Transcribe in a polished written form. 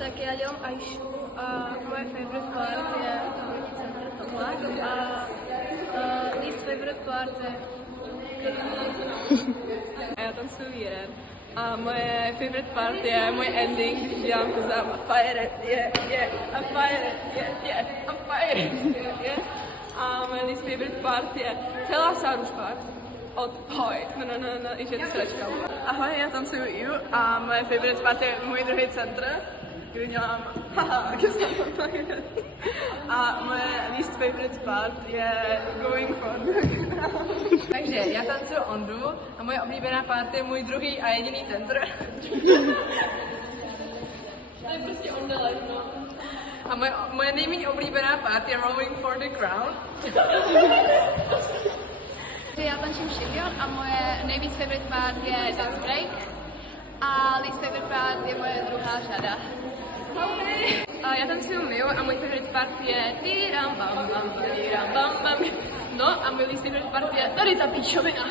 Tak já dělám Aishu a moje favorite part je Community Center tohle a least favorite part je A já tancuju Jiren. A moje favorite part je můj ending, když dělám to za fire it, a fire it, a fire it, A moje least favorite part je celá Sáruš part od hoj, i že to sračka. Ahoj, já tancuju Iu a moje favorite part je můj druhý centr, kdy dělám haha, a moje least favorite part je going for. Takže já tancuju Ondu a moje oblíbená part je můj druhý a jediný centr. To je prostě Onda life, no. A moje nejméně oblíbená part je Rolling for the Crown. Já tančím Shion a moje nejvíc favorite part je dance break a least favorite part je moje druhá řada. A já tancuju Miu a můj favorite part je týram bam bam, týram bam bam. No a můj least favorite part je tady ta píčovina.